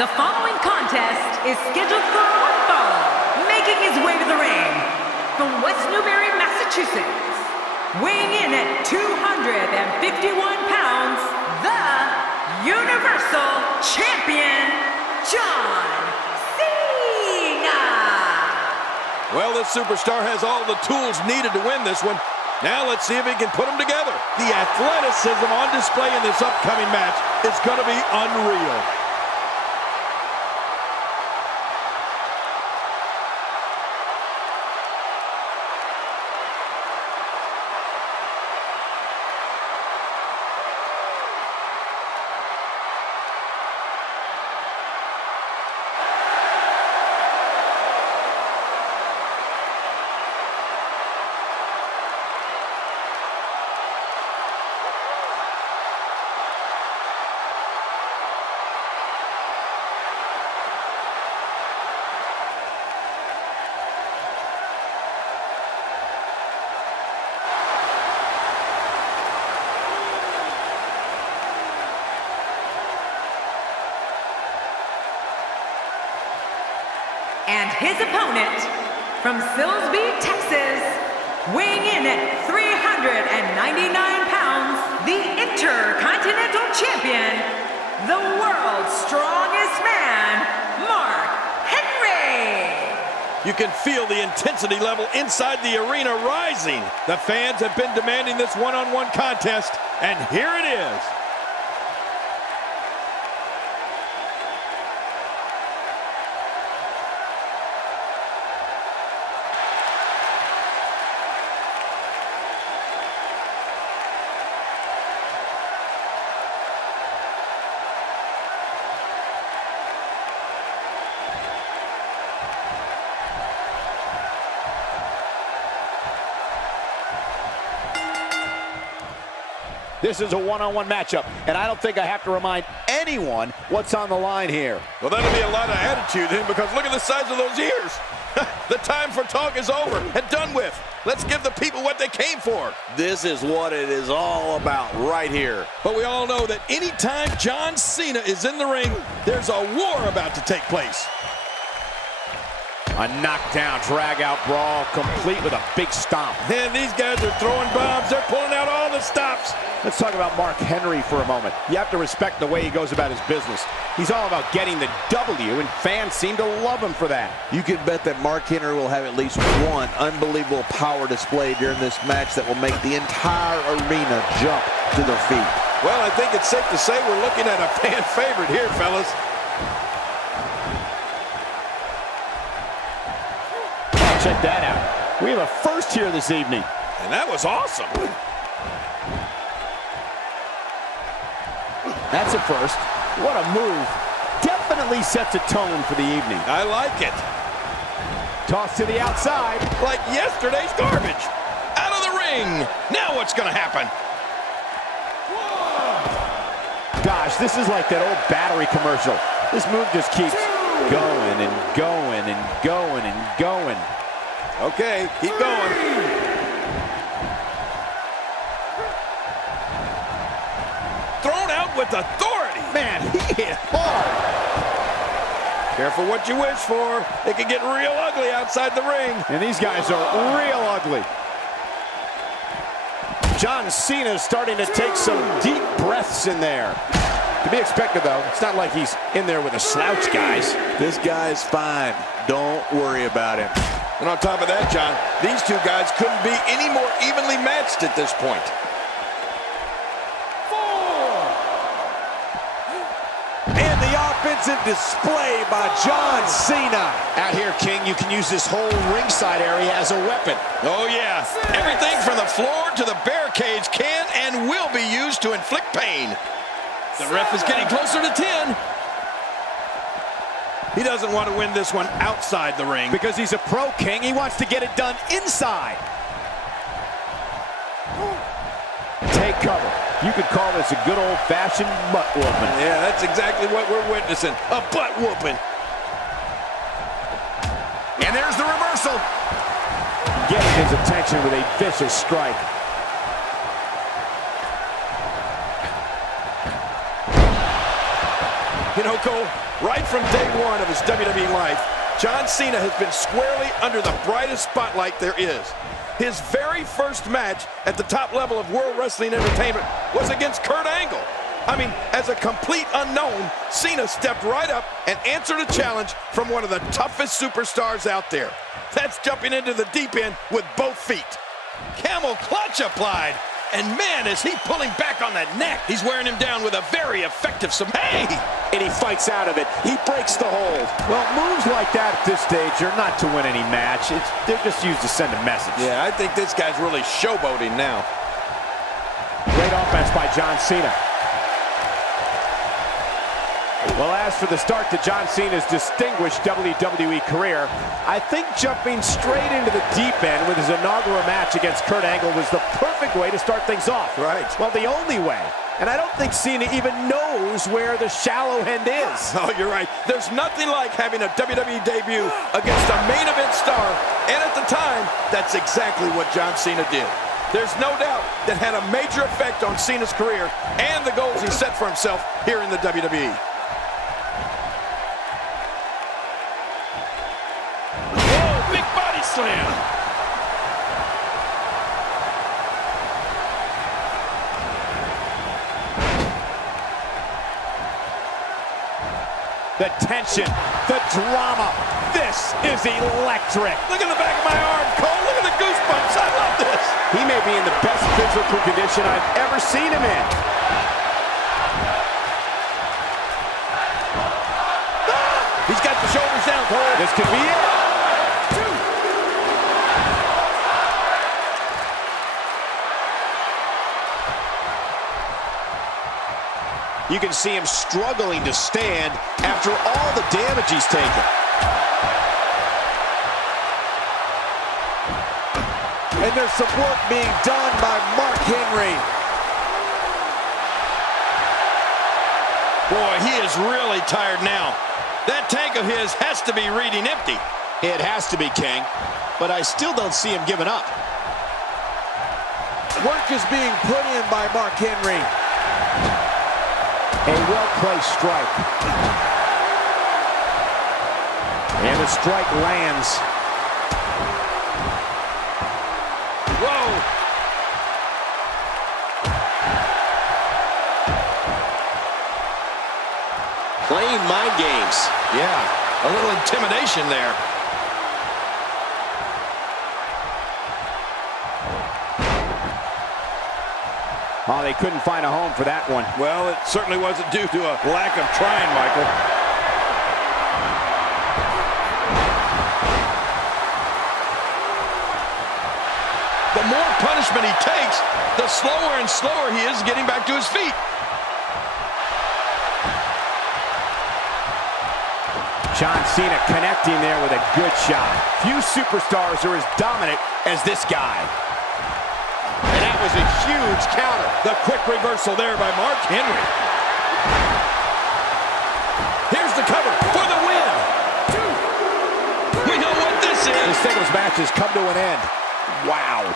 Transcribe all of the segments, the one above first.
The following contest is scheduled for one fall. Making his way to the ring from West Newbury, Massachusetts, weighing in at 251 pounds, the Universal Champion, John Cena. Well, this superstar has all the tools needed to win this one. Now let's see if he can put them together. The athleticism on display in this upcoming match is going to be unreal. And his opponent, from Silsbee, Texas, weighing in at 399 pounds, the Intercontinental Champion, the world's strongest man, Mark Henry. You can feel the intensity level inside the arena rising. The fans have been demanding this one-on-one contest, and here it is. This is a one-on-one matchup, and I don't think I have to remind anyone what's on the line here. Well, that'll be a lot of attitude then, because look at the size of those ears. The time for talk is over and done with. Let's give the people what they came for. This is what it is all about right here. But we all know that anytime John Cena is in the ring, there's a war about to take place. A knockdown, drag-out brawl, complete with a big stomp. And these guys are throwing bombs. They're pulling out all the stops. Let's talk about Mark Henry for a moment. You have to respect the way he goes about his business. He's all about getting the W, and fans seem to love him for that. You can bet that Mark Henry will have at least one unbelievable power display during this match that will make the entire arena jump to their feet. Well, I think it's safe to say we're looking at a fan favorite here, fellas. Check that out. We have a first here this evening. And that was awesome. That's a first. What a move. Definitely sets a tone for the evening. I like it. Toss to the outside. Like yesterday's garbage. Out of the ring. Now what's going to happen? Gosh, this is like that old battery commercial. This move just keeps going and going and going and going. Okay, keep going. Thrown out with authority. Man, he hit hard. Careful what you wish for. It can get real ugly outside the ring. And these guys are real ugly. John Cena is starting to take some deep breaths in there. To be expected, though. It's not like he's in there with a slouch, guys. This guy's fine. Don't worry about him. And on top of that, John, these two guys couldn't be any more evenly matched at this point. And the offensive display by John Cena. Out here, King, you can use this whole ringside area as a weapon. Oh, yeah. Everything from the floor to the barricades can and will be used to inflict pain. The ref is getting closer to 10. He doesn't want to win this one outside the ring. Because he's a pro, King. He wants to get it done inside. Take cover. You could call this a good old-fashioned butt whooping. Yeah, that's exactly what we're witnessing. A butt whooping. And there's the reversal. Getting his attention with a vicious strike. You know, Cole, Right from day one of his WWE life, John Cena has been squarely under the brightest spotlight there is. His very first match at the top level of World Wrestling Entertainment was against Kurt Angle. I mean, as a complete unknown, Cena stepped right up and answered a challenge from one of the toughest superstars out there. That's jumping into the deep end with both feet. Camel clutch applied. And man, is he pulling back on that neck. He's wearing him down with a very effective hey! And he fights out of it. He breaks the hold. Well, moves like that at this stage are not to win any match. They're just used to send a message. Yeah, I think this guy's really showboating now. Great offense by John Cena. Well, as for the start to John Cena's distinguished WWE career, I think jumping straight into the deep end with his inaugural match against Kurt Angle was the perfect way to start things off. Right. Well, the only way. And I don't think Cena even knows where the shallow end is. Oh, you're right. There's nothing like having a WWE debut against a main event star. And at the time, that's exactly what John Cena did. There's no doubt that had a major effect on Cena's career and the goals he set for himself here in the WWE. Slam. The tension, the drama. This is electric. Look at the back of my arm, Cole. Look at the goosebumps. I love this. He may be in the best physical condition I've ever seen him in. He's got the shoulders down, Cole. This could be it. You can see him struggling to stand after all the damage he's taken. And there's some work being done by Mark Henry. Boy, he is really tired now. That tank of his has to be reading empty. It has to be, King, but I still don't see him giving up. Work is being put in by Mark Henry. A well-placed strike. And the strike lands. Whoa! Playing mind games. Yeah, a little intimidation there. Oh, they couldn't find a home for that one. Well, it certainly wasn't due to a lack of trying, Michael. The more punishment he takes, the slower and slower he is getting back to his feet. John Cena connecting there with a good shot. Few superstars are as dominant as this guy. And that was a huge counter. The quick reversal there by Mark Henry. Here's the cover for the win. We know what this is. The singles match has come to an end. Wow.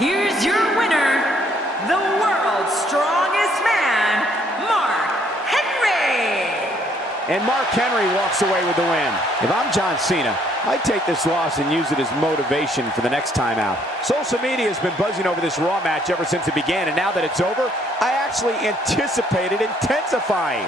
Here's your winner, the world's strongest man, Mark Henry. And Mark Henry walks away with the win. If I'm John Cena, I'd take this loss and use it as motivation for the next time out. Social media has been buzzing over this Raw match ever since it began, and now that it's over, I actually anticipate it intensifying.